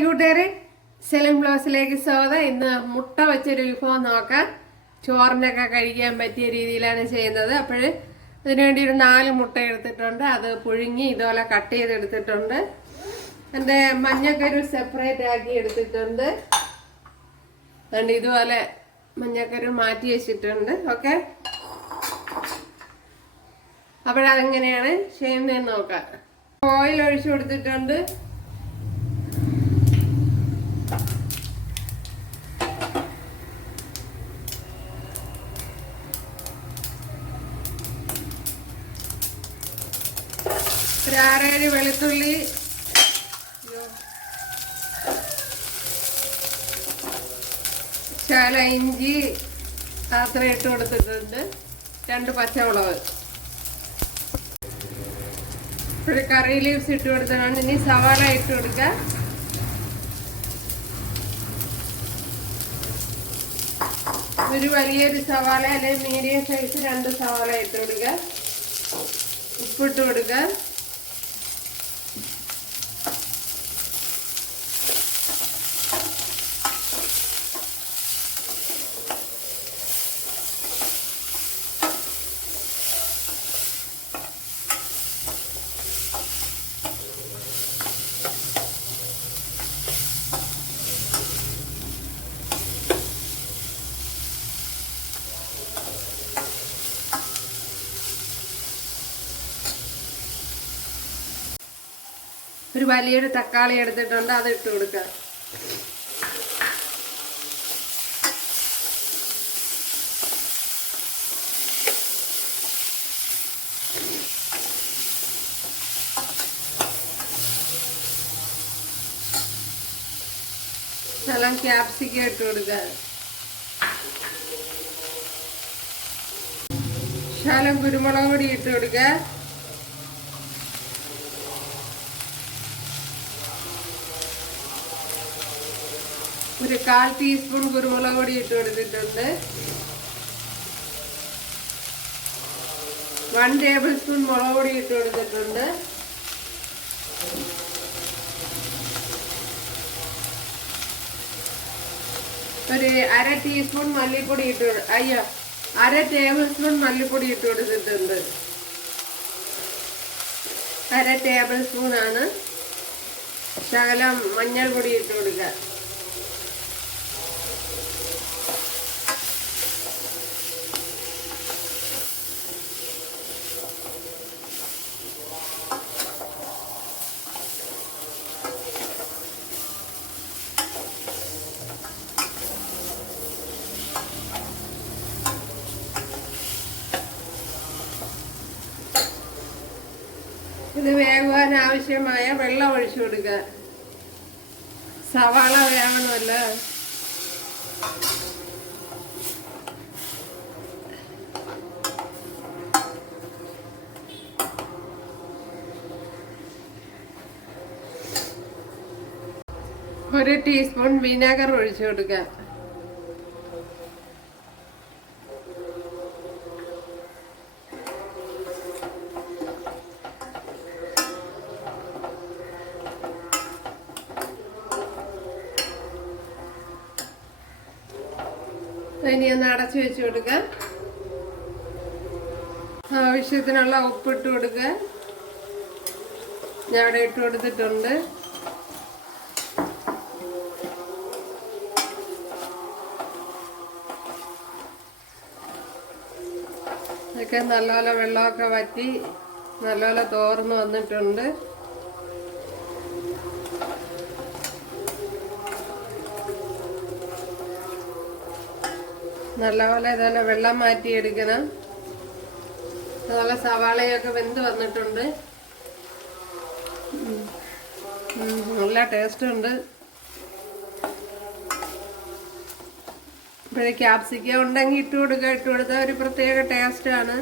കൂട്ടുകാരെ. സെലം ബ്ലൗസിലേക്ക് സ്വാഗതം. ഇന്ന് മുട്ട വെച്ചൊരു വിഭവം നോക്കാം. ചോറിനൊക്കെ കഴിക്കാൻ പറ്റിയ രീതിയിലാണ് ചെയ്യുന്നത്. അപ്പോൾ അതിനുവേണ്ടി ഒരു നാല് മുട്ട എടുത്തിട്ടുണ്ട്. അത് പുഴുങ്ങി ഇതുപോലെ കട്ട് ചെയ്തെടുത്തിട്ടുണ്ട്. എന്റെ മഞ്ഞക്കരു സെപ്പറേറ്റ് ആക്കി എടുത്തിട്ടുണ്ട്. അതുകൊണ്ട് ഇതുപോലെ മഞ്ഞക്കരു മാറ്റി വെച്ചിട്ടുണ്ട്. ഓക്കെ? അപ്പോഴതെങ്ങനെയാണ് ചെയ്യുന്നതെന്ന് നോക്കാം. ഓയിൽ ഒഴിച്ചു കൊടുത്തിട്ടുണ്ട്. ഒരു ആറേഴ് വെളുത്തുള്ളി. ശാല ഇഞ്ചി അത്ര ഇട്ട് കൊടുത്തിട്ടുണ്ട്. രണ്ട് പച്ചമുളക്. ഒരു കറി ലീവ്സ് ഇട്ട് കൊടുത്തതാണ് ഇനി സവാള ഇട്ട് കൊടുക്കുക ഒരു വലിയൊരു സവാള അല്ലെങ്കിൽ മീഡിയം സൈസ് രണ്ട് സവാള ഇട്ട് കൊടുക്കുക ഉപ്പിട്ട് കൊടുക്കുക ഒരു വലിയൊരു തക്കാളി എടുത്തിട്ടുണ്ട് അത് ഇട്ട് കൊടുക്കുക ശലം ക്യാപ്സിക്കം ഇട്ട് കൊടുക്കുക ശലം കുരുമുളക് പൊടി ഇട്ട് കൊടുക്കുക ഒരു കാൽ ടീസ്പൂൺ കുരുമുളക് പൊടി ഇട്ട് കൊടുത്തിട്ടുണ്ട്. വൺ ടേബിൾ സ്പൂൺ മുളക് പൊടി ഇട്ട് കൊടുത്തിട്ടുണ്ട്. ഒരു അര ടീസ്പൂൺ മല്ലിപ്പൊടി ഇട്ട് അയ്യോ അര ടേബിൾ സ്പൂൺ മല്ലിപ്പൊടി ഇട്ട് കൊടുത്തിട്ടുണ്ട്. അര ടേബിൾ സ്പൂൺ ആണ്. ശകലം മഞ്ഞൾപ്പൊടി ഇട്ട് കൊടുക്കുക ഇത് വേകുവാൻ ആവശ്യമായ വെള്ളം ഒഴിച്ചു കൊടുക്കുക. സവാള വേകണമല്ലോ ഒരു ടീസ്പൂൺ വിനാഗർ ഒഴിച്ചു കൊടുക്കുക. ഒന്ന് അടച്ചു വെച്ച് കൊടുക്കുക ആവശ്യത്തിനുള്ള ഉപ്പിട്ട് കൊടുക്കുക ഞാൻ അവിടെ ഇട്ട് കൊടുത്തിട്ടുണ്ട്. ഇതൊക്കെ നല്ലപോലെ വെള്ളമൊക്കെ വറ്റി നല്ലപോലെ തോർന്ന് വന്നിട്ടുണ്ട്. നല്ലപോലെ ഇതുപോലെ വെള്ളം മാറ്റി എടുക്കണം അതുപോലെ സവാളയൊക്കെ വെന്ത് വന്നിട്ടുണ്ട്. നല്ല ടേസ്റ്റ് ഉണ്ട്. ഇപ്പോഴേ ക്യാപ്സിക്ക ഉണ്ടെങ്കിൽ ഇട്ട് കൊടുക്കുക ഇട്ട് കൊടുത്താൽ ഒരു പ്രത്യേക ടേസ്റ്റാണ്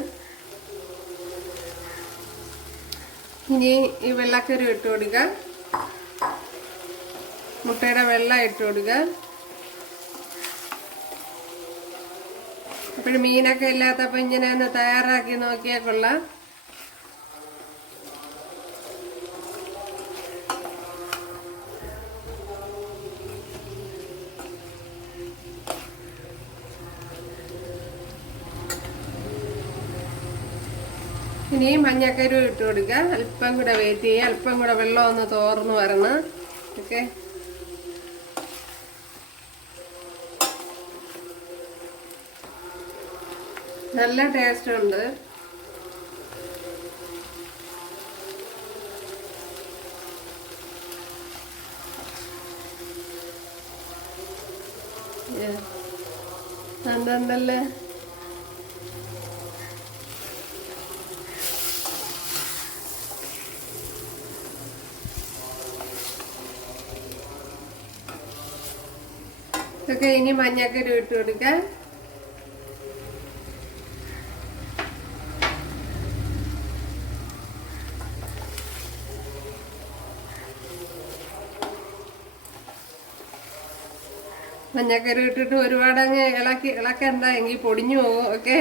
ഇനി ഈ വെള്ളക്കരു ഇട്ട് കൊടുക്കുക മുട്ടയുടെ വെള്ളം ഇട്ട് കൊടുക്കുക ഇപ്പോഴും മീനൊക്കെ ഇല്ലാത്തപ്പോൾ ഇങ്ങനെ ഒന്ന് തയ്യാറാക്കി നോക്കിയാൽ കൊള്ളാം. ഇനി മഞ്ഞക്കരു ഇട്ട് കൊടുക്കുക അല്പം കൂടെ വെയിറ്റ് ചെയ്യുക അല്പം കൂടെ വെള്ളം ഒന്ന് തോർന്നു വരണം. ഓക്കെ നല്ല ടേസ്റ്റ് ഉണ്ട്. കണ്ടല്ലേ ഇതൊക്കെ ഇനി മഞ്ഞക്കരി ഇട്ട് കൊടുക്കാം. മഞ്ഞക്കരി ഇട്ടിട്ട് ഒരുപാട് അങ്ങ് ഇളക്കി ഇളക്കണ്ട എങ്കിൽ പൊടിഞ്ഞു പോകും. ഒക്കെ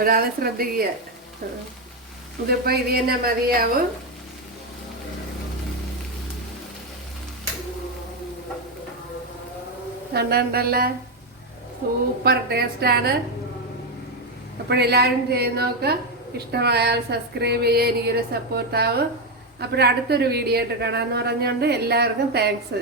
ഒരാളെ ശ്രദ്ധിക്കുക. ഇതിപ്പോ ഇത് തന്നെ മതിയാവും. കണ്ടല്ലേ? സൂപ്പർ ടേസ്റ്റാണ്. അപ്പോഴെല്ലാവരും ചെയ്ത് നോക്ക്. ഇഷ്ടമായാൽ സബ്സ്ക്രൈബ് ചെയ്യുക എനിക്കൊരു സപ്പോർട്ടാവും അപ്പോൾ അടുത്തൊരു വീഡിയോ ആയിട്ട് കാണാമെന്ന് പറഞ്ഞുകൊണ്ട് എല്ലാവർക്കും താങ്ക്സ്